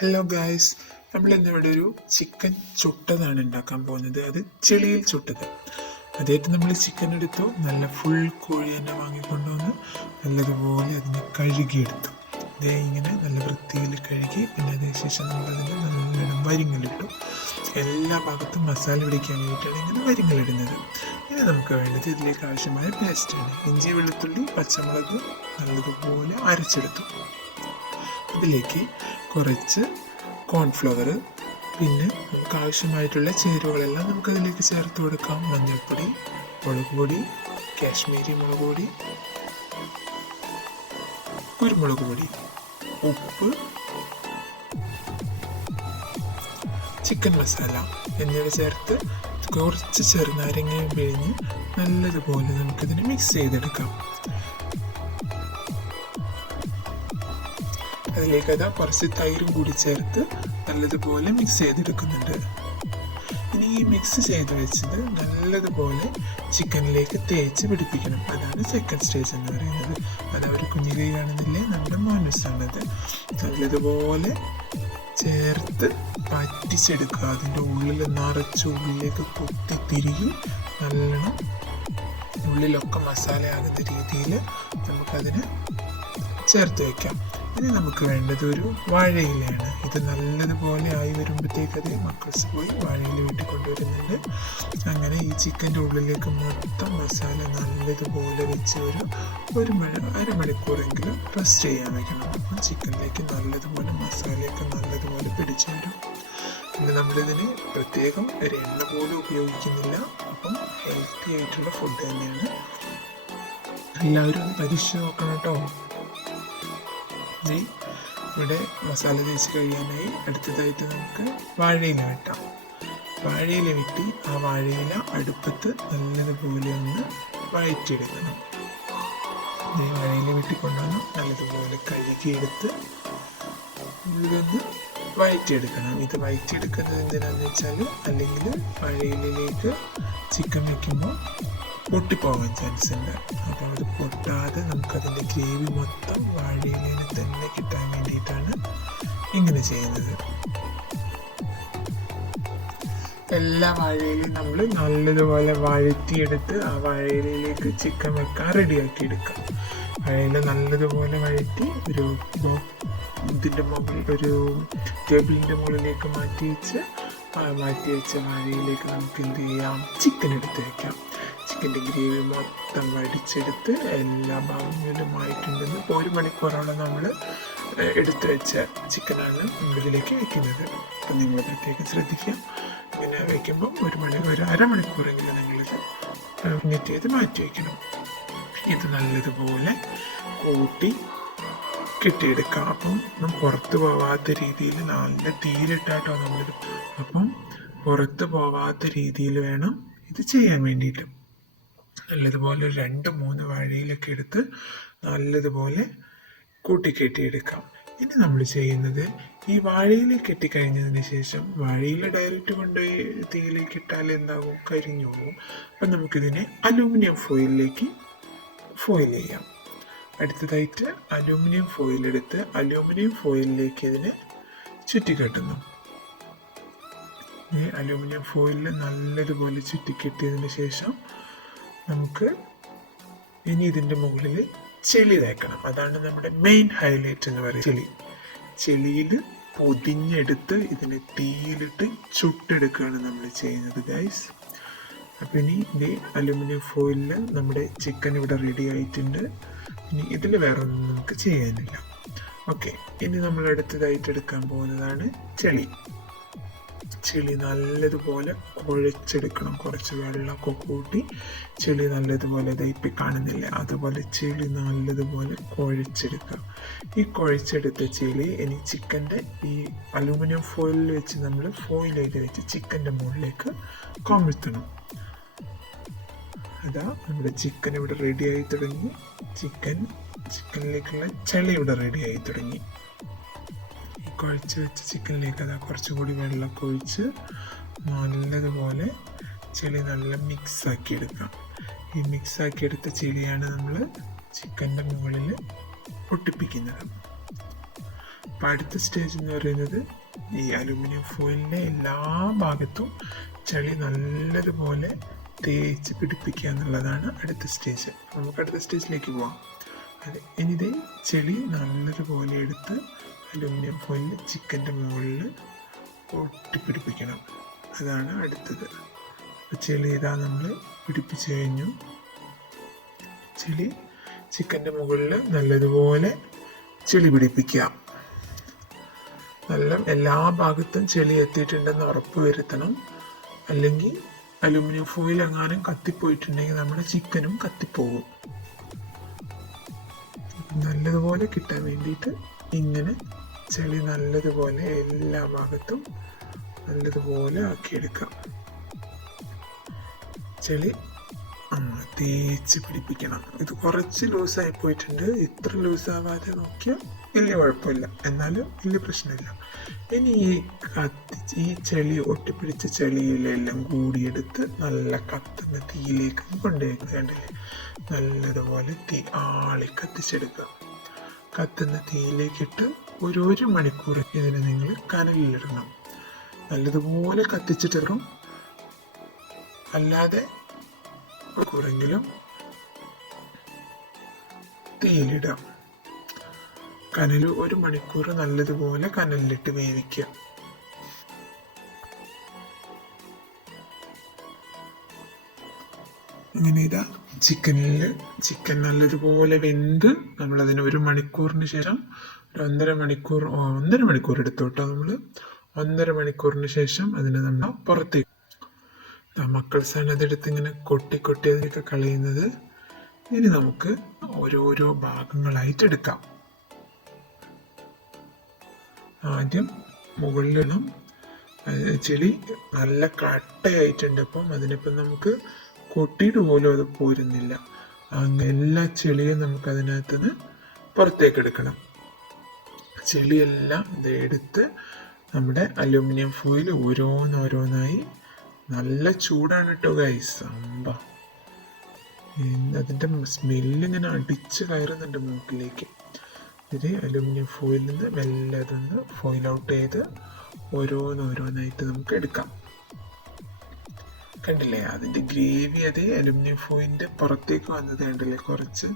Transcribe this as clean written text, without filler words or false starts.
Hello guys, നമ്മൾ ഇന്നിവിടെ ഒരു ചിക്കൻ ചുട്ടതാണ് ഉണ്ടാക്കാൻ പോകുന്നത്. അത് ചെളിയിൽ ചുട്ടത്. അതായത് നമ്മൾ ചിക്കൻ എടുത്തു, നല്ല ഫുൾ കോഴി തന്നെ വാങ്ങിക്കൊണ്ടുവന്ന് നല്ലതുപോലെ അതിനെ കഴുകിയെടുത്തു. ഇതേ ഇങ്ങനെ നല്ല വൃത്തിയിൽ കഴുകി, പിന്നെ അതിനുശേഷം നമ്മളതിന് നല്ലോണം വരിങ്ങലിട്ടു. എല്ലാ ഭാഗത്തും മസാല പിടിക്കാൻ വേണ്ടിയിട്ടാണ് ഇങ്ങനെ വരിങ്ങലിടുന്നത്. ഇനി നമുക്ക് വേണ്ടത് ഇതിലേക്ക് ആവശ്യമായ പേസ്റ്റാണ്. ഇഞ്ചി, വെളുത്തുള്ളി, പച്ചമുളക് നല്ലതുപോലെ അരച്ചെടുത്തു. ഇതിലേക്ക് കുറച്ച് കോൺഫ്ലവർ, പിന്നെ നമുക്ക് ആവശ്യമായിട്ടുള്ള ചേരുവകളെല്ലാം നമുക്കതിലേക്ക് ചേർത്ത് കൊടുക്കാം. മഞ്ഞൾപ്പൊടി, മുളക് പൊടി, കാശ്മീരി മുളക് പൊടി, കുരുമുളക് പൊടി, ഉപ്പ്, ചിക്കൻ മസാല എന്നിവ ചേർത്ത് കുറച്ച് ചെറുനാരങ്ങയും പിഴിഞ്ഞ് നല്ലതുപോലെ നമുക്കിതിനെ മിക്സ് ചെയ്തെടുക്കാം. അതിലേക്ക് കുറച്ച് തൈരും കൂടി ചേർത്ത് നല്ലതുപോലെ മിക്സ് ചെയ്തെടുക്കുന്നുണ്ട്. ഇനി ഈ മിക്സ് ചെയ്ത് വെച്ചത് നല്ലതുപോലെ ചിക്കനിലേക്ക് തേച്ച് പിടിപ്പിക്കണം. അതാണ് സെക്കൻഡ് സ്റ്റേജ് എന്ന് പറയുന്നത്. അതവർ കുഞ്ഞിലേ കാണുന്നില്ലേ, നമ്മുടെ മോനസാണത്. നല്ലതുപോലെ ചേർത്ത് പറ്റിച്ചെടുക്കുക. അതിൻ്റെ ഉള്ളിൽ നിറച്ച് ഉള്ളിലേക്ക് കുത്തി തിരികെ നല്ലോണം ഉള്ളിലൊക്കെ മസാലയാകുന്ന രീതിയിൽ നമുക്കതിന് ചേർത്ത് വയ്ക്കാം. ഇനി നമുക്ക് വേണ്ടത് ഒരു വാഴയിലയാണ്. ഇത് നല്ലതുപോലെ ആയി വരുമ്പോഴത്തേക്ക് അത് മക്കൾസ് പോയി വാഴയില വീട്ടിൽ കൊണ്ടുവരുന്നുണ്ട്. അങ്ങനെ ഈ ചിക്കൻ്റെ ഉള്ളിലേക്ക് മൊത്തം മസാല നല്ലതുപോലെ വെച്ച് അരമണിക്കൂറെങ്കിലും റെസ്റ്റ് ചെയ്യാൻ വയ്ക്കണം. അപ്പം ചിക്കനിലേക്ക് നല്ലതുപോലെ മസാലയൊക്കെ നല്ലതുപോലെ പിടിച്ചു വരും. പിന്നെ നമ്മളിതിന് പ്രത്യേകം ഒരു എണ്ണ പോലും ഉപയോഗിക്കുന്നില്ല. അപ്പം ഹെൽത്തി ആയിട്ടുള്ള ഫുഡ് തന്നെയാണ്. എല്ലാവരും ഒന്ന് പരീക്ഷിച്ച് നോക്കണം കേട്ടോ. ഇവിടെ മസാല തേച്ച് കഴിയാനായി അടുത്തതായിട്ട് നമുക്ക് വാഴയില വെട്ടാം. വാഴയില വെട്ടി ആ വാഴയില അടുപ്പത്ത് നല്ലതുപോലെ ഒന്ന് വഴറ്റിയെടുക്കണം. വാഴയില വെട്ടിക്കൊണ്ടാണ് നല്ലതുപോലെ കഴുകിയെടുത്ത് ഇതൊന്ന് വഴറ്റിയെടുക്കണം. ഇത് വഴറ്റിയെടുക്കുന്നത് എന്തിനാന്ന് വെച്ചാൽ, അല്ലെങ്കിൽ വാഴയിലേക്ക് ചിക്കൻ വയ്ക്കുമ്പോൾ പൊട്ടിപ്പോകാൻ ചാൻസ് ഉണ്ട്. അപ്പോൾ അത് പൊട്ടാതെ നമുക്കതിൻ്റെ ഗ്രേവി മൊത്തം വാഴയിലയിൽ തന്നെ കിട്ടാൻ വേണ്ടിയിട്ടാണ് ഇങ്ങനെ ചെയ്യുന്നത്. എല്ലാ വാഴയിലും നമ്മൾ നല്ലതുപോലെ വഴറ്റിയെടുത്ത് ആ വാഴയിലേക്ക് ചിക്കൻ വെക്കാൻ റെഡിയാക്കി എടുക്കാം. വാഴയില നല്ലതുപോലെ വഴറ്റി ഇതിൻ്റെ മുകളിൽ ഒരു ടേബിളിൻ്റെ മുകളിലേക്ക് മാറ്റി വെച്ച വാഴയിലേക്ക് നമുക്ക് എന്ത് ചെയ്യാം, ചിക്കൻ എടുത്ത് വയ്ക്കാം. ചിക്കൻ്റെ ഗ്രേവി മൊത്തം വടിച്ചെടുത്ത് എല്ലാ ഭാഗങ്ങളിലുമായിട്ടുണ്ടെന്ന് ഇപ്പോൾ 1 മണിക്കൂറോളം നമ്മൾ എടുത്ത് വെച്ച ചിക്കനാണ് നമ്മളിതിലേക്ക് വയ്ക്കുന്നത്. അപ്പം നിങ്ങൾ പ്രത്യേകം ശ്രദ്ധിക്കാം. ഇങ്ങനെ വയ്ക്കുമ്പോൾ ഒരു അരമണിക്കൂറെങ്കിലും നിങ്ങളിത് മിനിറ്റ് ചെയ്ത് മാറ്റി വയ്ക്കണം. ഇത് നല്ലതുപോലെ കൂട്ടി കെട്ടിയെടുക്കാം. അപ്പം പുറത്ത് പോവാത്ത രീതിയിൽ നല്ല തീയിലിട്ടാട്ടോ നമ്മളിത്. അപ്പം പുറത്ത് പോവാത്ത രീതിയിൽ വേണം ഇത് ചെയ്യാൻ വേണ്ടിയിട്ട്. നല്ലതുപോലെ 2-3 വാഴയിലൊക്കെ എടുത്ത് നല്ലതുപോലെ കൂട്ടിക്കെട്ടിയെടുക്കാം. ഇനി നമ്മൾ ചെയ്യുന്നത്, ഈ വാഴയില കെട്ടിക്കഴിഞ്ഞതിന് ശേഷം വാഴയില ഡയറക്റ്റ് കൊണ്ടുപോയി തീയിലേക്ക് ഇട്ടാൽ എന്താകും, കരിഞ്ഞു പോകും. അപ്പം നമുക്കിതിനെ അലൂമിനിയം ഫോയിലിലേക്ക് ഫോയിൽ ചെയ്യാം. അടുത്തതായിട്ട് അലൂമിനിയം ഫോയിൽ എടുത്ത് അലൂമിനിയം ഫോയിലിലേക്ക് ഇതിനെ ചുറ്റിക്കെട്ടുന്നു. ഈ അലൂമിനിയം ഫോയിലിൽ നല്ലതുപോലെ ചുറ്റിക്കെട്ടിയതിന് ശേഷം നമുക്ക് ഇനി ഇതിൻ്റെ മുകളിൽ ചെളി തേക്കണം. അതാണ് നമ്മുടെ മെയിൻ ഹൈലൈറ്റ് എന്ന് പറയുന്നത്. ചെളിയിൽ പൊതിഞ്ഞെടുത്ത് ഇതിനെ തീയിലിട്ട് ചുട്ടെടുക്കുകയാണ് നമ്മൾ ചെയ്യുന്നത് ഗൈസ്. അപ്പം ഇനി ഇത് അലൂമിനിയം ഫോയിലിൽ നമ്മുടെ ചിക്കൻ ഇവിടെ റെഡി ആയിട്ടുണ്ട്. ഇനി ഇതിൽ വേറെ ഒന്നും നമുക്ക് ചെയ്യാനില്ല. ഓക്കെ, ഇനി നമ്മൾ അടുത്തതായിട്ട് എടുക്കാൻ പോകുന്നതാണ് ചെളി. നല്ലതുപോലെ കുഴച്ചെടുക്കണം. കുറച്ച് വെള്ളമൊക്കെ കൂട്ടി ചെളി നല്ലതുപോലെ ഇപ്പം കാണുന്നില്ല, അതുപോലെ ചെളി നല്ലതുപോലെ കുഴച്ചെടുക്കുക. ഈ കുഴച്ചെടുത്ത ചെളി ഇനി ചിക്കൻ്റെ ഈ അലൂമിനിയം ഫോയിലിൽ വെച്ച് നമ്മൾ ഫോയിലിൽ വെച്ച് ചിക്കൻ്റെ മുകളിലേക്ക് കമിഴ്ത്തണം. നമ്മുടെ ചിക്കൻ ഇവിടെ റെഡിയായി തുടങ്ങി. ചിക്കനിലേക്കുള്ള ചെളി ഇവിടെ റെഡിയായി തുടങ്ങി. ഈ കുഴച്ച് വെച്ച ചിക്കനിലേക്ക് കുറച്ചുകൂടി വെള്ളമൊക്കെ ഒഴിച്ച് നല്ലതുപോലെ ചെളി നല്ല മിക്സാക്കി എടുക്കാം. ഈ മിക്സാക്കി എടുത്ത ചെളിയാണ് നമ്മൾ ചിക്കൻ്റെ മുകളിൽ പൊട്ടിപ്പിക്കുന്നത്. അപ്പം അടുത്ത സ്റ്റേജ് എന്ന് പറയുന്നത് ഈ അലുമിനിയം ഫോയിലിൻ്റെ എല്ലാ ഭാഗത്തും ചെളി നല്ലതുപോലെ തേച്ച് പിടിപ്പിക്കുക എന്നുള്ളതാണ് അടുത്ത സ്റ്റേജ്. നമുക്ക് അടുത്ത സ്റ്റേജിലേക്ക് പോവാം. അതെ, ഇനിതേ ചെളി നല്ലതുപോലെ എടുത്ത് അലുമിനിയം ഫോയിലിൽ ചിക്കൻ്റെ മുകളിൽ ഒട്ടിപ്പിടിപ്പിക്കണം. അതാണ് അടുത്തത്. അപ്പോൾ ചെളി ഇതാ നമ്മൾ പിടിപ്പിച്ച് കഴിഞ്ഞു. ചെളി ചിക്കൻ്റെ മുകളിൽ നല്ലതുപോലെ ചെളി പിടിപ്പിക്കുക. നല്ല എല്ലാ ഭാഗത്തും ചെളി എത്തിയിട്ടുണ്ടെന്ന് ഉറപ്പ് വരുത്തണം. അല്ലെങ്കിൽ അലുമിനിയം ഫോയിൽ എങ്ങാനും കത്തിപ്പോയിട്ടുണ്ടെങ്കിൽ നമ്മുടെ ചിക്കനും കത്തിപ്പോകും. നല്ലതുപോലെ കിട്ടാൻ വേണ്ടിയിട്ട് ഇങ്ങനെ ചെളി നല്ലതുപോലെ എല്ലാ ഭാഗത്തും നല്ലതുപോലെ ആക്കിയെടുക്കാം. ചെളി തേച്ച് പിടിപ്പിക്കണം. ഇത് കുറച്ച് ലൂസായി പോയിട്ടുണ്ട്. ഇത്ര ലൂസാവാതെ നോക്കിയാൽ വലിയ കുഴപ്പമില്ല, എന്നാലും വലിയ പ്രശ്നമില്ല. ഇനി ഈ ചെളി ഒട്ടിപ്പിടിച്ച ചെളിയിലെല്ലാം കൂടിയെടുത്ത് നല്ല കത്തുന്ന തീയിലേക്ക് കൊണ്ടുവയ്ക്കേണ്ടത്. നല്ലതുപോലെ തീ ആളി കത്തിച്ചെടുക്കുക. കത്തുന്ന തീയിലേക്കിട്ട് ഒരു മണിക്കൂർ ഇതിനെ നിങ്ങൾ കനലിലിടണം. നല്ലതുപോലെ കത്തിച്ചിട്ടിടും, അല്ലാതെ മണിക്കൂറെങ്കിലും തീയിലിടാം. കനൽ 1 മണിക്കൂർ നല്ലതുപോലെ കനലിലിട്ട് വേവിക്കുക. ഇങ്ങനെ ഇതാ ചിക്കൻ നല്ലതുപോലെ വെന്ത് നമ്മളതിന് 1 മണിക്കൂറിന് ശേഷം ഒന്നര മണിക്കൂർ എടുത്തു കേട്ടോ. നമ്മൾ 1.5 മണിക്കൂറിന് ശേഷം അതിനെ നമ്മൾ പുറത്തേക്ക് മക്കൾസാണ് അതെടുത്ത് ഇങ്ങനെ കൊട്ടി അതിലേക്ക് കളയുന്നത്. ഇനി നമുക്ക് ഓരോരോ ഭാഗങ്ങളായിട്ട് എടുക്കാം. ആദ്യം മുകളിലിടണം. ചെളി നല്ല കട്ടയായിട്ടുണ്ട്. അപ്പം അതിനിപ്പം നമുക്ക് കൊട്ടിയിട്ട് പോലും അത് പോരുന്നില്ല. അങ്ങനെ എല്ലാ ചെളിയും നമുക്ക് അതിനകത്ത് നിന്ന് പുറത്തേക്ക് എടുക്കണം. ചെളിയെല്ലാം ഇതെടുത്ത് നമ്മുടെ അലുമിനിയം ഫോയിൽ ഓരോന്നോരോന്നായി, നല്ല ചൂടാണ് കേട്ടോ ഗൈസ്. അതിൻ്റെ സ്മെല്ലിങ്ങനെ അടിച്ച് കയറുന്നുണ്ട് മൂക്കിലേക്ക്. ഇത് അലുമിനിയം ഫോയിലിൽ നിന്ന് മെല്ലെ അതൊന്ന് ഫോയിൽ ഔട്ട് ചെയ്ത് ഓരോന്നോരോന്നായിട്ട് നമുക്ക് എടുക്കാം. കണ്ടില്ലേ, അതിൻ്റെ ഗ്രേവി അതേ അലുമിനിയം ഫോയിലിൻ്റെ പുറത്തേക്ക് വന്നത് കണ്ടില്ലേ കുറച്ച്.